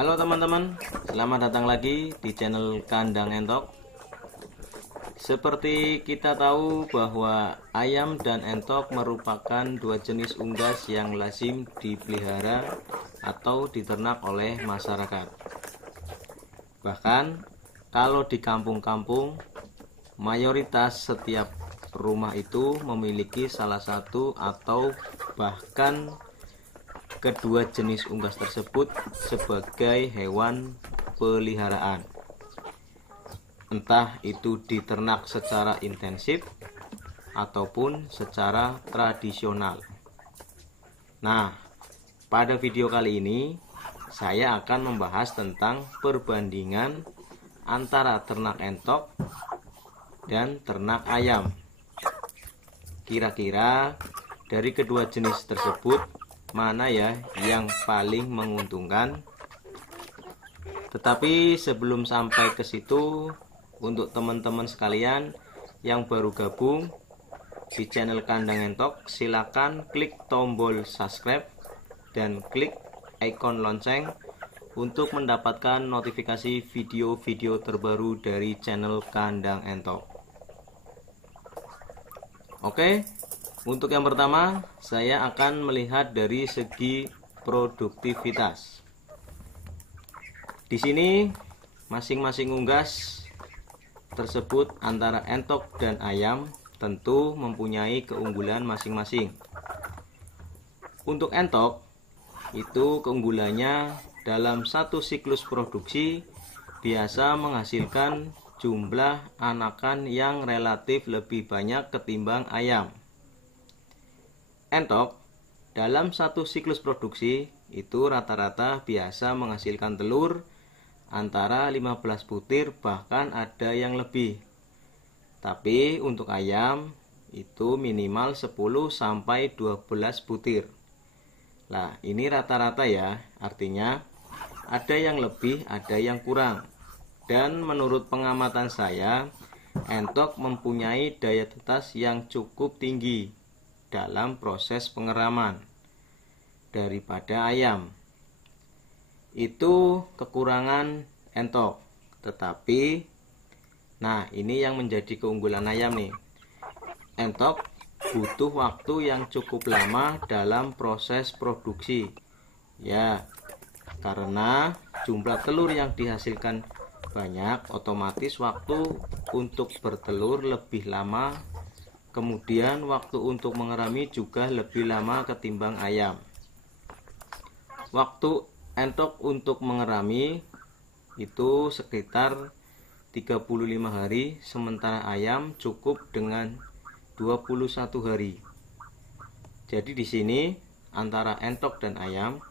Halo teman-teman, selamat datang lagi di channel Kandang Entok. Seperti kita tahu bahwa ayam dan entok merupakan dua jenis unggas yang lazim dipelihara atau diternak oleh masyarakat. Bahkan kalau di kampung-kampung, mayoritas setiap rumah itu memiliki salah satu atau bahkan kedua jenis unggas tersebut sebagai hewan peliharaan. Entah itu diternak secara intensif ataupun secara tradisional. Nah, pada video kali ini saya akan membahas tentang perbandingan antara ternak entok dan ternak ayam. Kira-kira dari kedua jenis tersebut mana ya yang paling menguntungkan? Tetapi sebelum sampai ke situ, untuk teman-teman sekalian yang baru gabung di channel Kandang Entok, silakan klik tombol subscribe dan klik ikon lonceng untuk mendapatkan notifikasi video-video terbaru dari channel Kandang Entok. Oke, untuk yang pertama saya akan melihat dari segi produktivitas. Di sini masing-masing unggas tersebut antara entok dan ayam tentu mempunyai keunggulan masing-masing. Untuk entok itu keunggulannya dalam satu siklus produksi biasa menghasilkan jumlah anakan yang relatif lebih banyak ketimbang ayam. Entok dalam satu siklus produksi itu rata-rata biasa menghasilkan telur antara 15 butir, bahkan ada yang lebih. Tapi untuk ayam itu minimal 10 sampai 12 butir. Nah, ini rata-rata ya, artinya ada yang lebih, ada yang kurang. Dan menurut pengamatan saya, entok mempunyai daya tetas yang cukup tinggi dalam proses pengeraman daripada ayam. Itu kekurangan entok. Tetapi nah, ini yang menjadi keunggulan ayam nih. Entok butuh waktu yang cukup lama dalam proses produksi. Ya, karena jumlah telur yang dihasilkan banyak, otomatis waktu untuk bertelur lebih lama. Kemudian waktu untuk mengerami juga lebih lama ketimbang ayam. Waktu entok untuk mengerami itu sekitar 35 hari, sementara ayam cukup dengan 21 hari. Jadi di sini antara entok dan ayam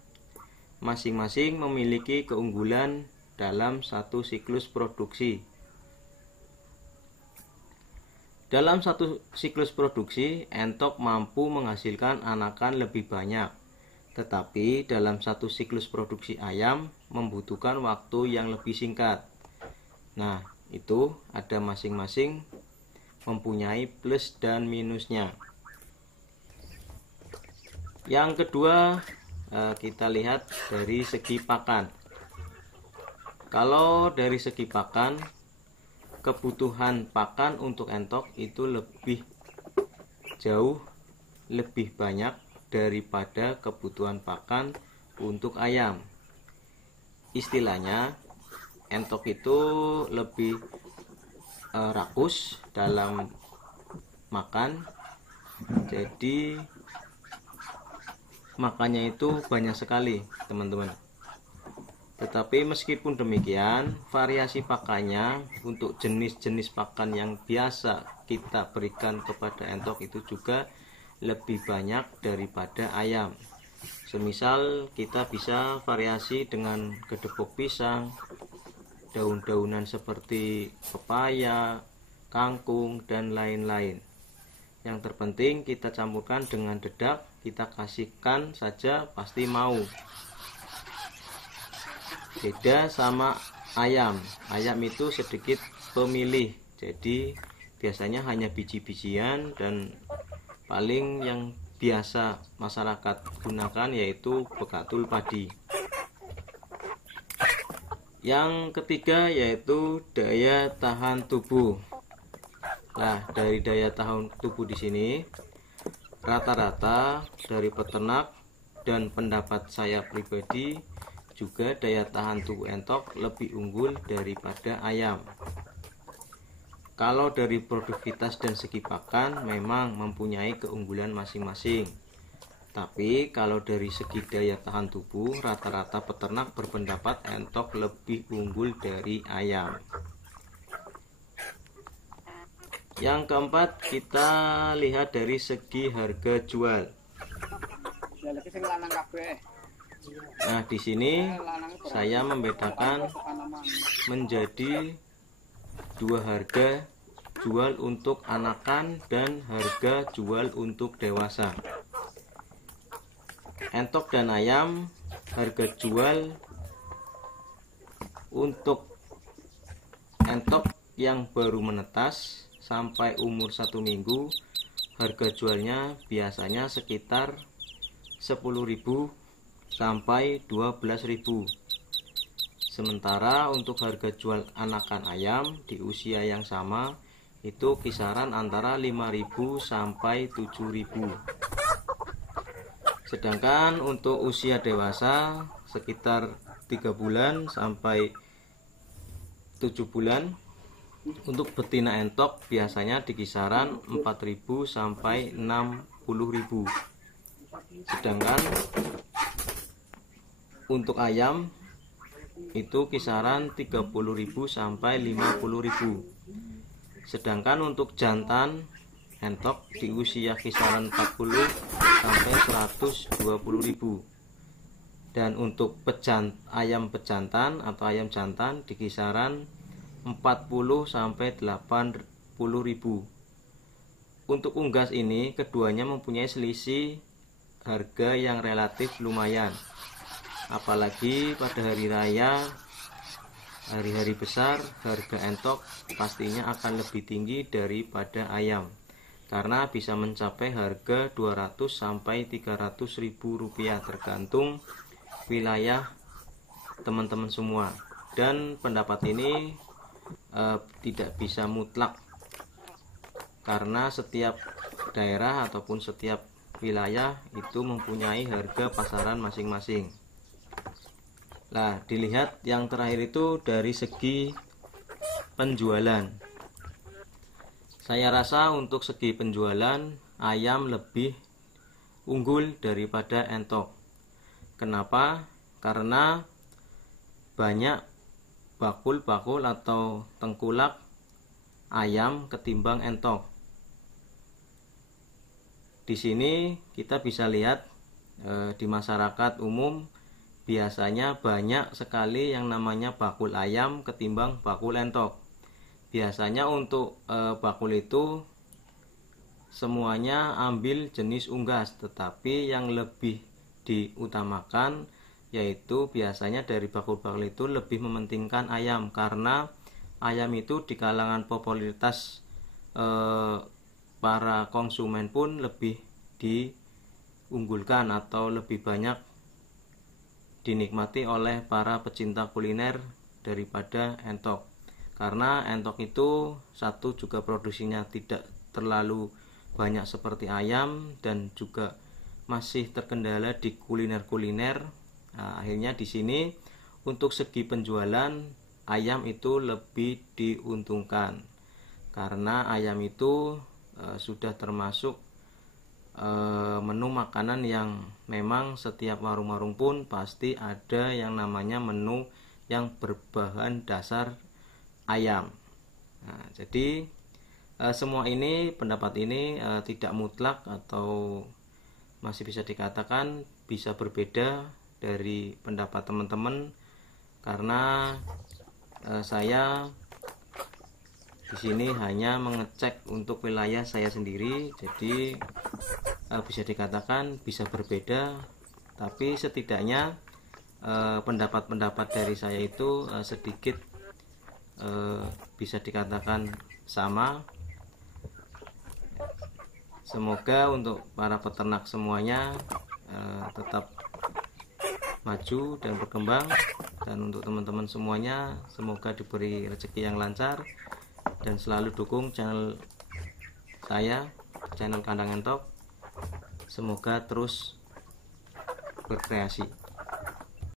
masing-masing memiliki keunggulan dalam satu siklus produksi. Dalam satu siklus produksi, entok mampu menghasilkan anakan lebih banyak. Tetapi dalam satu siklus produksi ayam membutuhkan waktu yang lebih singkat. Nah, itu ada masing-masing mempunyai plus dan minusnya. Yang kedua, kita lihat dari segi pakan. Kalau dari segi pakan, kebutuhan pakan untuk entok itu jauh lebih banyak daripada kebutuhan pakan untuk ayam. Istilahnya, entok itu lebih rakus dalam makan, jadi makannya itu banyak sekali teman-teman. Tetapi meskipun demikian, variasi pakannya untuk jenis-jenis pakan yang biasa kita berikan kepada entok itu juga lebih banyak daripada ayam. Semisal kita bisa variasi dengan gedebok pisang, daun-daunan seperti pepaya, kangkung, dan lain-lain. Yang terpenting kita campurkan dengan dedak, kita kasihkan saja pasti mau. Beda sama ayam. Ayam itu sedikit pemilih, jadi biasanya hanya biji-bijian dan paling yang biasa masyarakat gunakan yaitu bekatul padi. Yang ketiga yaitu daya tahan tubuh. Nah, dari daya tahan tubuh di sini rata-rata dari peternak dan pendapat saya pribadi juga daya tahan tubuh entok lebih unggul daripada ayam. Kalau dari produktivitas dan segi pakan memang mempunyai keunggulan masing-masing. Tapi kalau dari segi daya tahan tubuh, rata-rata peternak berpendapat entok lebih unggul dari ayam. Yang keempat, kita lihat dari segi harga jual. Nah, di sini saya membedakan menjadi dua harga jual untuk anakan dan harga jual untuk dewasa. Entok dan ayam, harga jual untuk entok yang baru menetas sampai umur 1 minggu, harga jualnya biasanya sekitar 10.000 sampai 12.000. Sementara untuk harga jual anakan ayam di usia yang sama itu kisaran antara 5.000 sampai 7.000. Sedangkan untuk usia dewasa sekitar 3 bulan sampai 7 bulan untuk betina entok biasanya di kisaran 4.000 sampai 60.000. Sedangkan untuk ayam itu kisaran 30.000 sampai 50.000. Sedangkan untuk jantan entok di usia kisaran 40 sampai 120.000. Dan untuk ayam pejantan atau ayam jantan di kisaran 40 sampai 80.000. Untuk unggas ini keduanya mempunyai selisih harga yang relatif lumayan. Apalagi pada hari raya, hari-hari besar, harga entok pastinya akan lebih tinggi daripada ayam. Karena bisa mencapai harga 200 sampai 300.000 rupiah tergantung wilayah teman-teman semua. Dan pendapat ini tidak bisa mutlak karena setiap daerah ataupun setiap wilayah itu mempunyai harga pasaran masing-masing. Nah, dilihat yang terakhir itu dari segi penjualan. Saya rasa untuk segi penjualan ayam lebih unggul daripada entok. Kenapa? Karena banyak bakul-bakul atau tengkulak ayam ketimbang entok. Di sini kita bisa lihat di masyarakat umum biasanya banyak sekali yang namanya bakul ayam ketimbang bakul entok. Biasanya untuk bakul itu semuanya ambil jenis unggas, tetapi yang lebih diutamakan yaitu biasanya dari bakul-bakul itu lebih mementingkan ayam, karena ayam itu di kalangan popularitas para konsumen pun lebih diunggulkan atau lebih banyak dinikmati oleh para pecinta kuliner daripada entok. Karena entok itu satu juga produksinya tidak terlalu banyak seperti ayam dan juga masih terkendala di kuliner-kuliner. Nah, akhirnya di sini untuk segi penjualan ayam itu lebih diuntungkan karena ayam itu sudah termasuk menu makanan yang memang setiap warung-warung pun pasti ada yang namanya menu yang berbahan dasar ayam. Nah, jadi semua ini, pendapat ini tidak mutlak atau masih bisa dikatakan bisa berbeda dari pendapat teman-teman, karena saya di sini hanya mengecek untuk wilayah saya sendiri, jadi bisa dikatakan bisa berbeda, tapi setidaknya pendapat-pendapat dari saya itu sedikit bisa dikatakan sama. Semoga untuk para peternak semuanya tetap maju dan berkembang Dan untuk teman-teman semuanya, semoga diberi rezeki yang lancar dan selalu dukung channel saya, channel Kandang Entok. Semoga terus berkreasi.